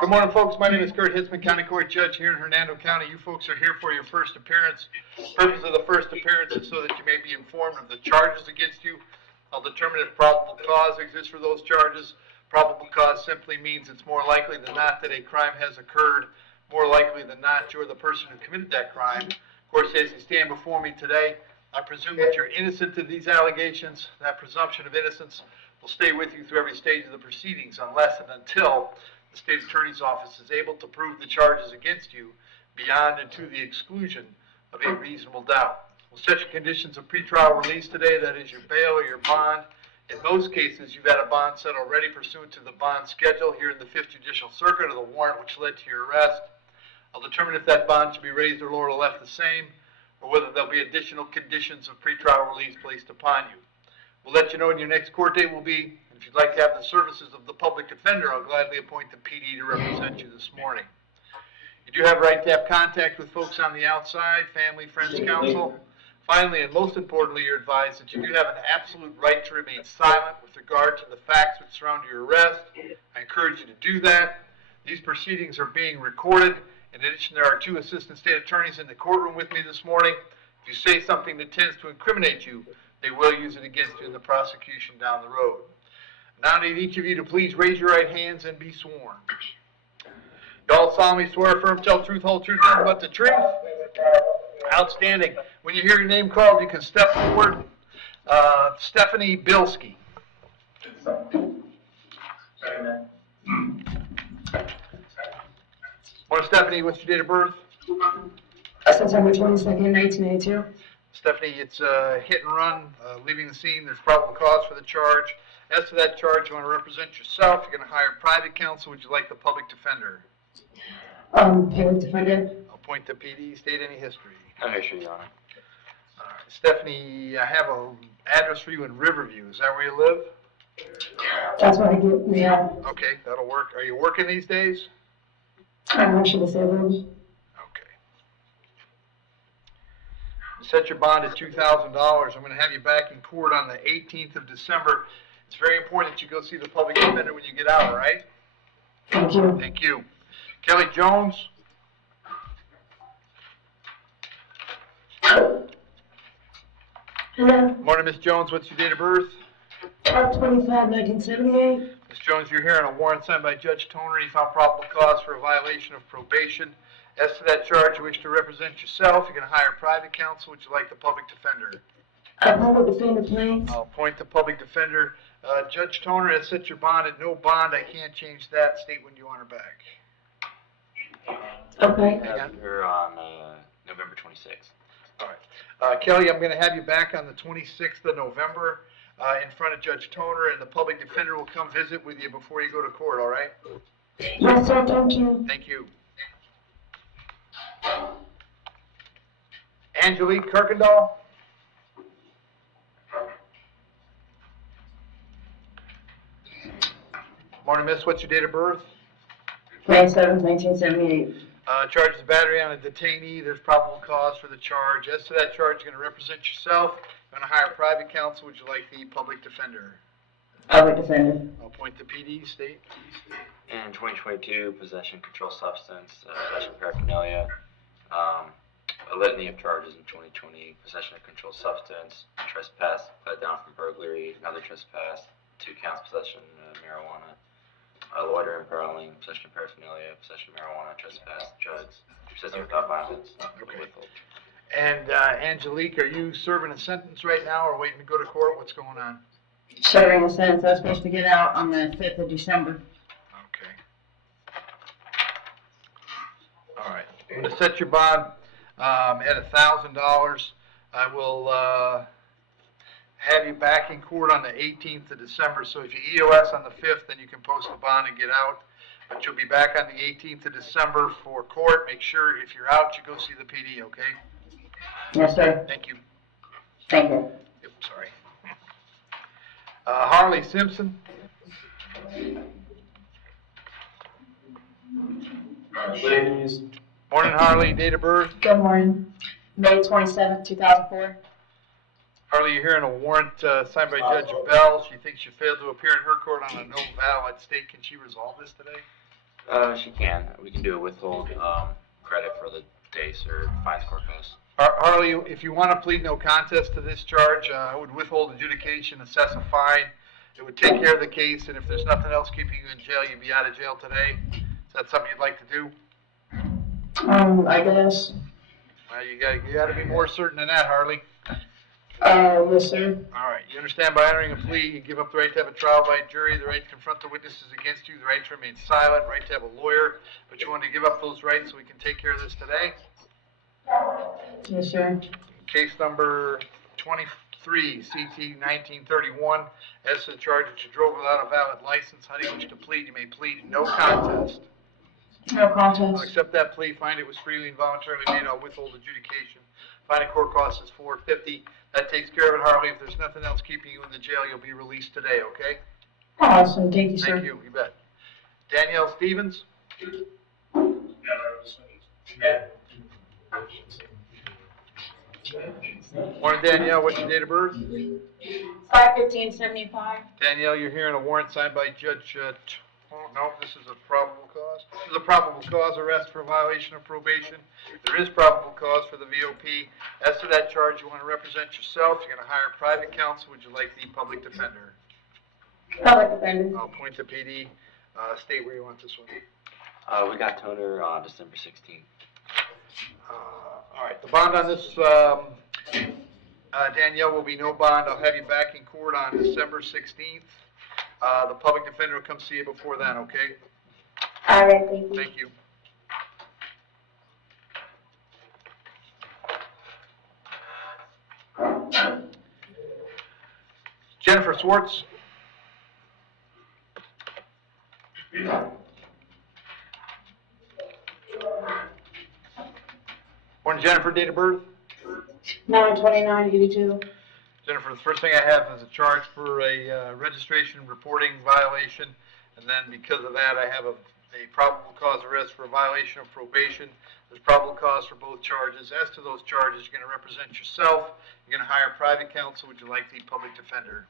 Good morning, folks. My name is Hitzemann, County Court Judge here in Hernando County. You folks are here for your first appearance. The purpose of the first appearance is so that you may be informed of the charges against you. I'll determine if probable cause exists for those charges. Probable cause simply means it's more likely than not that a crime has occurred. More likely than not, you're the person who committed that crime. Of course, as you stand before me today, I presume that you're innocent of these allegations. That presumption of innocence will stay with you through every stage of the proceedings unless and until the state attorney's office is able to prove the charges against you beyond and to the exclusion of a reasonable doubt. We'll set your conditions of pretrial release today, that is your bail or your bond. In most cases, you've had a bond set already pursuant to the bond schedule here in the 5th Judicial Circuit or the warrant which led to your arrest. I'll determine if that bond should be raised or lowered or left the same, or whether there'll be additional conditions of pretrial release placed upon you. We'll let you know when your next court date will be. If you'd like to have the services of the public defender, I'll gladly appoint the PD to represent you this morning. You do have a right to have contact with folks on the outside, family, friends, counsel. Finally, and most importantly, you're advised that you do have an absolute right to remain silent with regard to the facts which surround your arrest. I encourage you to do that. These proceedings are being recorded. In addition, there are 2 assistant state attorneys in the courtroom with me this morning. If you say something that tends to incriminate you, they will use it against you in the prosecution down the road. Now I need each of you to please raise your right hands and be sworn. You all solemnly swear, affirm, tell the truth, whole truth, nothing but the truth. Outstanding. When you hear your name called, you can step forward. Stephanie Bilski. Morning, Stephanie. What's your date of birth? September 22nd, 1982. Stephanie, it's hit and run, leaving the scene. There's probable cause for the charge. As to that charge, you want to represent yourself. You're going to hire private counsel. Would you like the public defender? Public defender. I'll point to PD. State any history. No history, Your Honor. All right. Stephanie, I have an address for you in Riverview. Is that where you live? That's what I do. Yeah. Okay, that'll work. Are you working these days? I'm actually disabled. Set your bond at $2,000. I'm going to have you back in court on the 18th of December. It's very important that you go see the public defender when you get out, all right? Thank you. Thank you. Kelly Jones. Hello. Morning, Miss Jones. What's your date of birth? 25, 1978. Miss Jones, you're here on a warrant signed by Judge Toner. He found probable cause for a violation of probation. As to that charge, you wish to represent yourself. You're going to hire private counsel. Would you like the public defender? Public defender, please. I'll appoint the public defender. Judge Toner has set your bond at no bond. I can't change that. State when you want her back. Okay. Her on November 26th. All right. Kelly, I'm going to have you back on the 26th of November in front of Judge Toner, and the public defender will come visit with you before you go to court, all right? Yes, sir. Thank you. Thank you. Angelique Kirkendall. Morning, miss. What's your date of birth? May 7th, 1978. Charges of battery on a detainee. There's probable cause for the charge. As to that charge, you're going to represent yourself. You're going to hire private counsel. Would you like the public defender? Public defender. I'll point the PD. State. In 2022, possession, controlled substance, possession of paraphernalia, a litany of charges in 2020, possession of controlled substance, trespass, pled down from burglary, another trespass, 2 counts possession of marijuana, loitering, imperiling, possession of paraphernalia, possession of marijuana, trespass, drugs, possession without violence, withhold. And Angelique, are you serving a sentence right now or waiting to go to court? What's going on? Serving a sentence. I was supposed to get out on the 5th of December. Okay. All right. I'm going to set your bond at $1,000. I will have you back in court on the 18th of December. So if you EOS on the 5th, then you can post the bond and get out. But you'll be back on the 18th of December for court. Make sure if you're out, you go see the PD, okay? Yes, sir. Thank you. Thank you. Yep, sorry. Harley Simpson. Ladies. Morning, Harley. Date of birth? Good morning. May 27th, 2004. Harley, you're hearing a warrant signed by Judge Bell. She thinks you failed to appear in her court on a no valid state. Can she resolve this today? She can. We can do a withhold credit for the days or fine court costs. Harley, if you want to plead no contest to this charge, I would withhold adjudication, assess a fine. It would take care of the case, and if there's nothing else keeping you in jail, you'd be out of jail today. Is that something you'd like to do? I guess. You gotta be more certain than that, Harley. Yes, sir. All right, you understand by entering a plea, you give up the right to have a trial by jury, the right to confront the witnesses against you, the right to remain silent, right to have a lawyer, but you want to give up those rights so we can take care of this today? Yes, sir. Case number 23, CT 1931, as to the charge that you drove without a valid license. How do you wish to plead? You may plead no contest. No I'll contest. accept that plea, find it was freely and voluntarily made, I'll withhold adjudication. Finding court cost is $450. That takes care of it, Harley. If there's nothing else keeping you in the jail, you'll be released today, okay? Awesome. Thank you, sir. Thank you, you bet. Danielle Stevens? Morning, Danielle, what's your date of birth? 5/15/75. Danielle, you're hearing a warrant signed by Judge, oh, no, this is a probable cause. This is a probable cause arrest for violation of probation. There is probable cause for the VOP. As to that charge, you want to represent yourself. You're going to hire private counsel. Would you like the public defender? Public defender. I'll point to PD. State where you want this one. We got toner on December 16th. All right, the bond on this, Danielle, will be no bond. I'll have you back in court on December 16th. The public defender will come see you before then, okay? All right, thank you. Thank you. Jennifer Swartz. Morning, Jennifer, date of birth? 9/29/82. Jennifer, the first thing I have is a charge for a registration reporting violation, and then because of that, I have a probable cause arrest for a violation of probation. There's probable cause for both charges. As to those charges, you're going to represent yourself. You're going to hire private counsel. Would you like the public defender?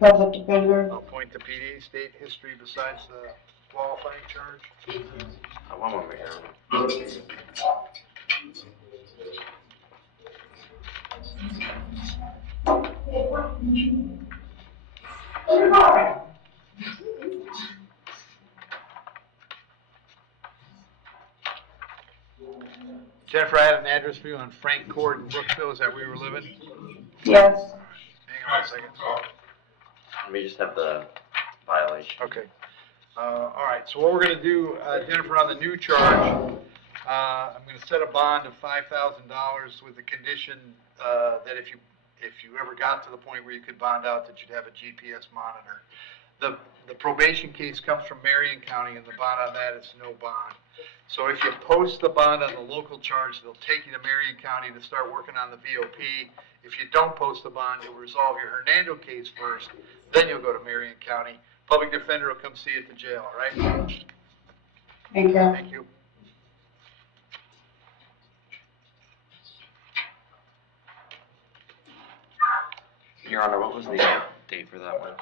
Public defender. I'll point to PD. State history besides the qualifying charge. One moment here. Jennifer, I had an address for you on Frank Court in Brooksville. Is that where you were living? Yes. Hang on a second. Let me just have the violation. Okay. All right, so what we're going to do, Jennifer, on the new charge, I'm going to set a bond of $5,000 with the condition that if you ever got to the point where you could bond out, that you'd have a GPS monitor. The probation case comes from Marion County, and the bond on that is no bond. So if you post the bond on the local charge, they'll take you to Marion County to start working on the VOP. If you don't post the bond, you'll resolve your Hernando case first, then you'll go to Marion County. Public defender will come see you at the jail, all right? Thank you. Thank you. Your Honor, what was the date for that one?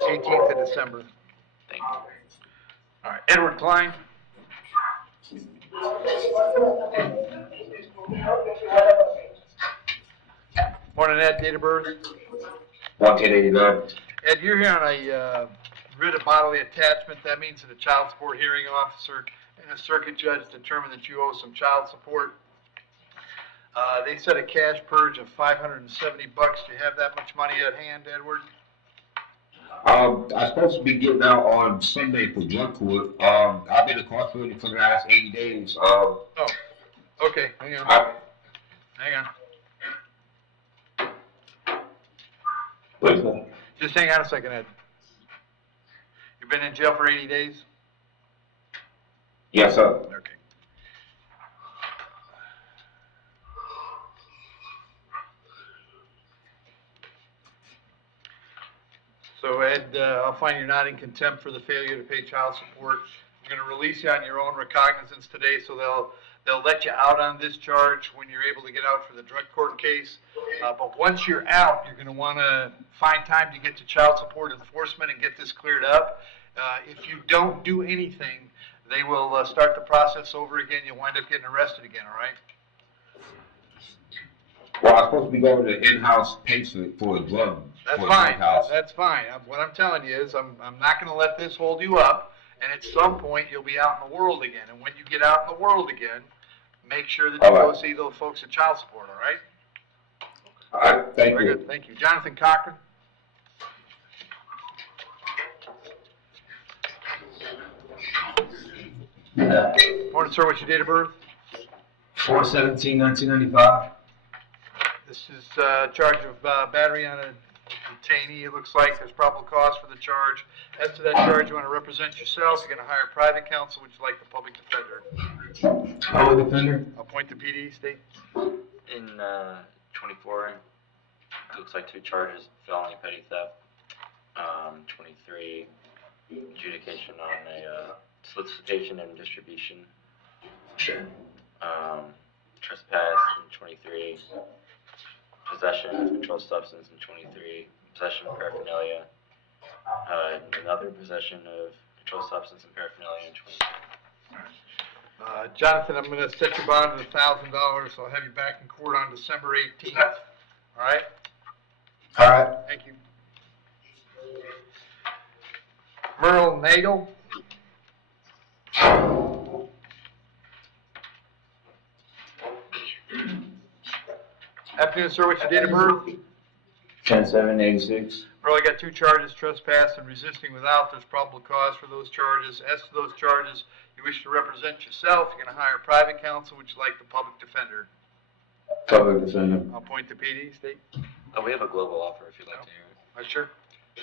18th of December. Thank you. All right, Edward Klein. Morning, Ed, date of birth? 1/10/89. Ed, you're here on a writ of bodily attachment. That means that a child support hearing officer and a circuit judge determined that you owe some child support. They set a cash purge of $570. Do you have that much money at hand, Edward? I'm supposed to be getting out on Sunday for drug court. I've been incarcerated for the last 80 days. Oh, okay, hang on. Hang on. What is that? Just hang on a second, Ed. You've been in jail for 80 days? Yes, sir. Okay. So Ed, I'll find you're not in contempt for the failure to pay child support. I'm gonna release you on your own recognizance today, so they'll let you out on this charge when you're able to get out for the drug court case. But once you're out, you're gonna wanna find time to get to child support enforcement and get this cleared up. If you don't do anything, they will start the process over again. You'll wind up getting arrested again, all right? Well, I'm supposed to be going to in-house patient for a drug. That's for a fine. drug house. That's fine. What I'm telling you is I'm not going to let this hold you up, and at some point you'll be out in the world again. And when you get out in the world again, make sure that you All go right. see those folks at child support, all right? All right, thank Very you. good. Thank you. Jonathan Cochran? Morning, sir. What's your date of birth? 4/17/1995. This is charge of battery on a detainee. It looks like there's probable cause for the charge. As to that charge, you want to represent yourself. You're going to hire private counsel. Would you like the public defender? Public defender. Appoint the PD, state. In 24, it looks like 2 charges, felony petty theft. 23, adjudication on a solicitation and distribution. Trespass in 23. Possession of controlled substance in 23. Possession of paraphernalia. Another possession of controlled substance and paraphernalia in 23. Jonathan, I'm going to set your bond at $1,000. I'll have you back in court on December 18th. All right? All right. Thank you. Merle Nagel. Afternoon, sir. What's your date of birth? 10/7/86. Merle, I got 2 charges, trespass and resisting without. There's probable cause for those charges. As to those charges, you wish to represent yourself. You're going to hire private counsel. Would you like the public defender? Public defender. I'll point the PD, state. Oh, we have a global offer if you'd like to hear it. Sure.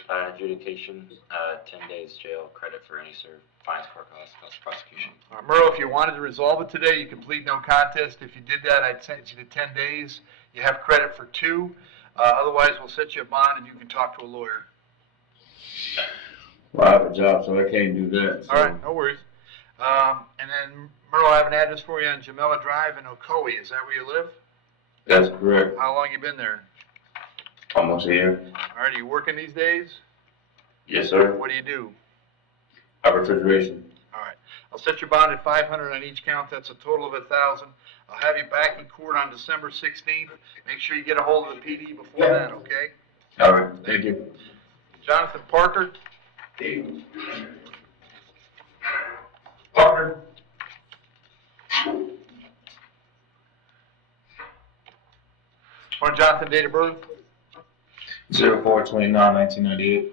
Adjudication, 10 days jail, credit for any served fines, court costs, prosecution. Merle, if you wanted to resolve it today, you can plead no contest. If you did that, I'd sentence you to 10 days. You have credit for 2. Otherwise, we'll set you a bond and you can talk to a lawyer. Well, I have a job, so I can't do that. So. All right, no worries. And then, Merle, I have an address for you on Jamela Drive in Ocoee. Is that where you live? That's correct. How long you been there? Almost a year. All right, are you working these days? Yes, sir. What do you do? Refrigeration. All right. I'll set your bond at $500 on each count. That's a total of $1,000. I'll have you back in court on December 16th. Make sure you get a hold of the PD before then, okay? All right. Thank you. Jonathan Parker. Parker. Morning, Jonathan. Date of birth? 04/29/1998.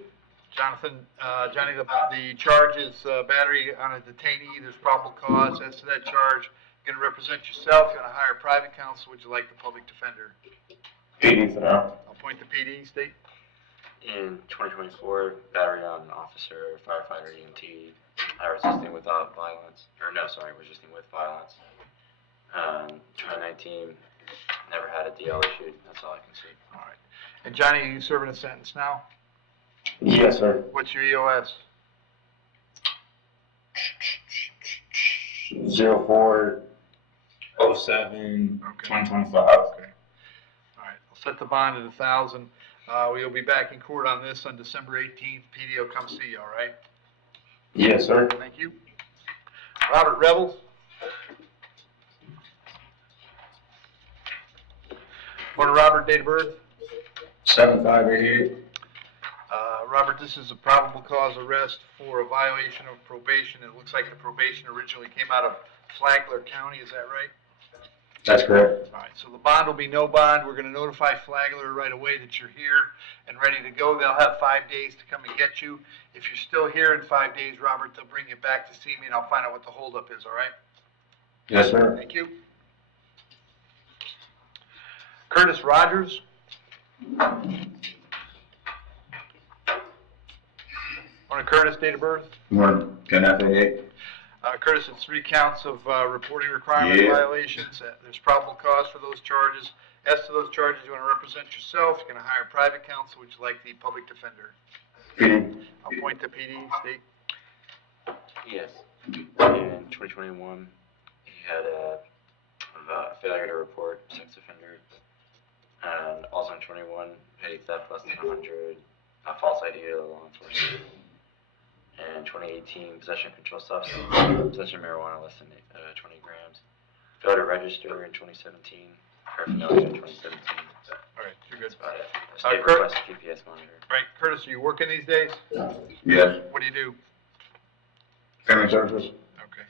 Jonathan, Johnny, the charge is battery on a detainee. There's probable cause. As to that charge, you're going to represent yourself. You're going to hire private counsel. Would you like the public defender? PD for now. I'll point the PD, state. In 2024, battery on officer, firefighter, EMT, resisting without violence, or no, sorry, resisting with violence. 2019, never had a DL issued. That's all I can see. All right. And Johnny, are you serving a sentence now? Yes, sir. What's your EOS? 04/07/2025. Okay. All right. I'll set the bond at $1,000. We'll be back in court on this on December 18th. PD will come see you, all right? Yes, sir. Thank you. Robert Rebels. Morning, Robert. Date of birth? 75/88. Robert, this is a probable cause arrest for a violation of probation. It looks like the probation originally came out of Flagler County. Is that right? That's correct. All right, so the bond will be no bond. We're going to notify Flagler right away that you're here and ready to go. They'll have 5 days to come and get you. If you're still here in 5 days, Robert, they'll bring you back to see me and I'll find out what the holdup is, all right? Yes, sir. Thank you. Curtis Rogers. Morning, Curtis. Date of birth? Morning. 10/88. Curtis, it's 3 counts of reporting requirement violations. There's probable cause for those charges. As to those charges, you want to represent yourself. You're going to hire private counsel. Would you like the public defender? PD. I'll point to PD. State. Yes. In 2021, he had a failure to report sex offender. And also in 21, petty theft less than 100, false ID to law enforcement. And 2018, possession of controlled substance, possession of marijuana less than 20 grams. Failed to register in 2017, paraphernalia in 2017. All right, you're good. That's about it. State Kurt? request GPS monitor. Right, Curtis, are you working these days? Yes. What do you do? Family services? Okay.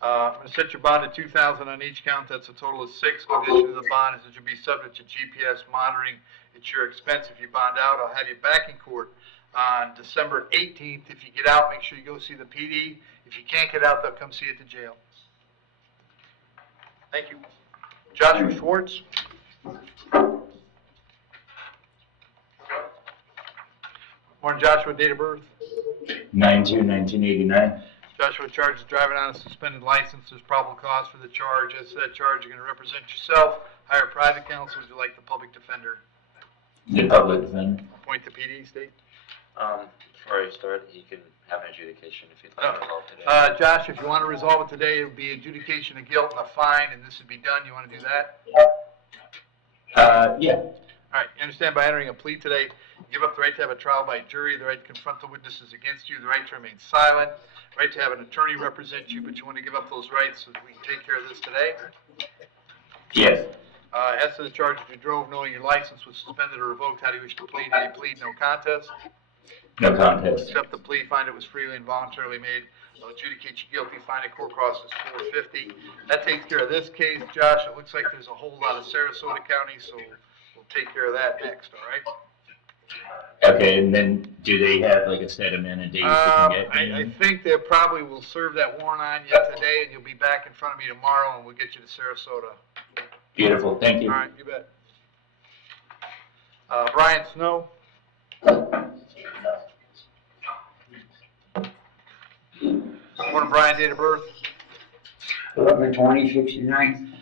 I'm gonna set your bond at 2,000 on each count, that's a total of 6. Condition of the bond is that you'll be subject to GPS monitoring at your expense. If you bond out, I'll have you back in court on December 18th. If you get out, make sure you go see the PD. If you can't get out, they'll come see you at the jail. Thank you. Joshua Schwartz. Morning, Joshua, date of birth. 9/2/1989. Joshua charged with driving on a suspended license. There's probable cause for the charge. As to that charge, you're going to represent yourself, hire private counsel. Would you like the public defender? The public defender. Appoint the PD, state. Before I start, he can have an adjudication if he'd like to resolve today. Josh, if you want to resolve it today, it would be adjudication of guilt and a fine, and this would be done. You want to do that? Yeah. All right, you understand by entering a plea today, you give up the right to have a trial by jury, the right to confront the witnesses against you, the right to remain silent, the right to have an attorney represent you, but you want to give up those rights so that we can take care of this today? Yes. As to the charge, if you drove knowing your license was suspended or revoked, how do you wish to plead? Do you plead no contest? No contest. Accept the plea, find it was freely and voluntarily made. I'll adjudicate you guilty, fine at court cost is $450. That takes care of this case, Josh. It looks like there's a whole lot of Sarasota County, so we'll take care of that next, all right? Okay, and then do they have like a set amount of days you can get me I in? think they probably will serve that warrant on you today, and you'll be back in front of me tomorrow, and we'll get you to Sarasota. Beautiful, thank you. All right, you bet. Brian Snow. Morning, Brian, date of birth. 11/20/69.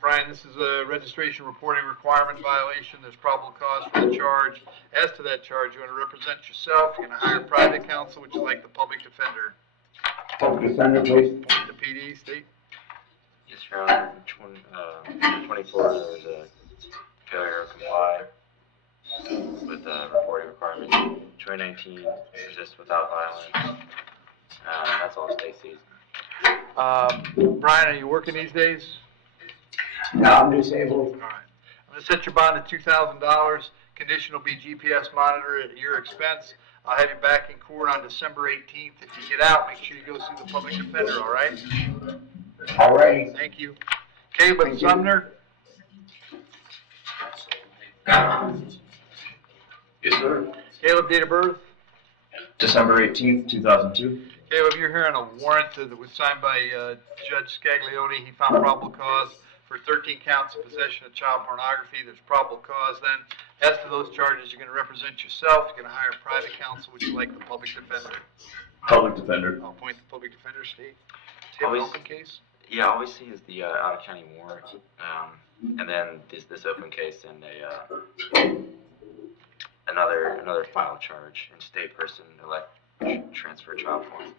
Brian, this is a registration reporting requirement violation. There's probable cause for the charge. As to that charge, you want to represent yourself. You're going to hire private counsel. Would you like the public defender? Public defender, please. Appoint the PD, state. Yes, Your Honor. 24, there was a failure to comply with the reporting requirement. 2019, resist without violence. That's all Stacy's. Brian, are you working these days? No, I'm disabled. All right. I'm going to set your bond at $2,000. Condition will be GPS monitor at your expense. I'll have you back in court on December 18th. If you get out, make sure you go see the public defender, all right? All righty. Thank you. Caleb Sumner. Yes, sir. Caleb, date of birth. December 18th, 2002. Caleb, you're hearing a warrant that was signed by Judge Scaglione. He found probable cause for 13 counts of possession of child pornography. There's probable cause then. As to those charges, you're going to represent yourself. You're going to hire private counsel. Would you like the public defender? Public defender. I'll appoint the public defender, state. Do you have an open case? Yeah, all we see is the out-of-county warrant, and then this open case and another file charge in state person elect transfer child porn.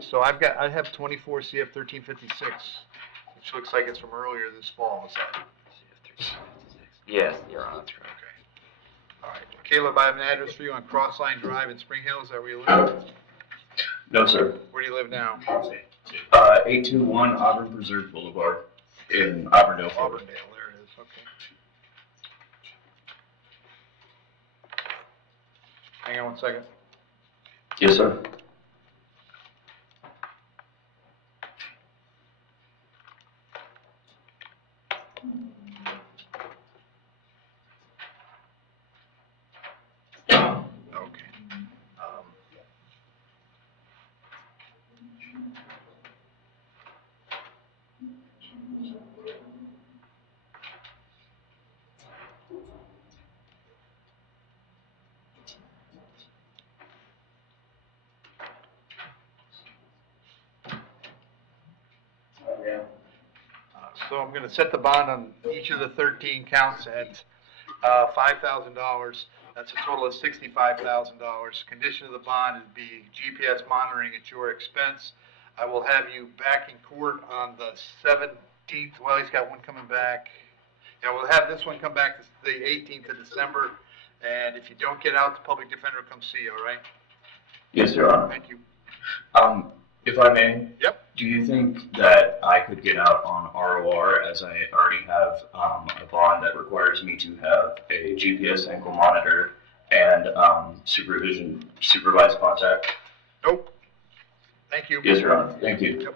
So I have 24 CF 1356, which looks like it's from earlier this fall. Is that? Yes, Your Honor, that's right. Okay. All right. Caleb, I have an address for you on Crossline Drive in Spring Hill. Is that where you live? No, sir. Where do you live now? 821 Auburn Preserve Boulevard in Auburndale, Florida. Auburndale. There it is. Okay. Hang on one second. Yes, sir. Okay. So I'm going to set the bond on each of the 13 counts at $5,000. That's a total of $65,000. Condition of the bond would be GPS monitoring at your expense. I will have you back in court on the 17th. Well, he's got one coming back. Yeah, we'll have this one come back the 18th of December. And if you don't get out, the public defender will come see you, all right? Yes, Your Honor. Thank you. If I may? Yep. Do you think that I could get out on ROR as I already have a bond that requires me to have a GPS ankle monitor and supervised contact? Nope. Thank you. Yes, Your Honor. Thank you. Yep.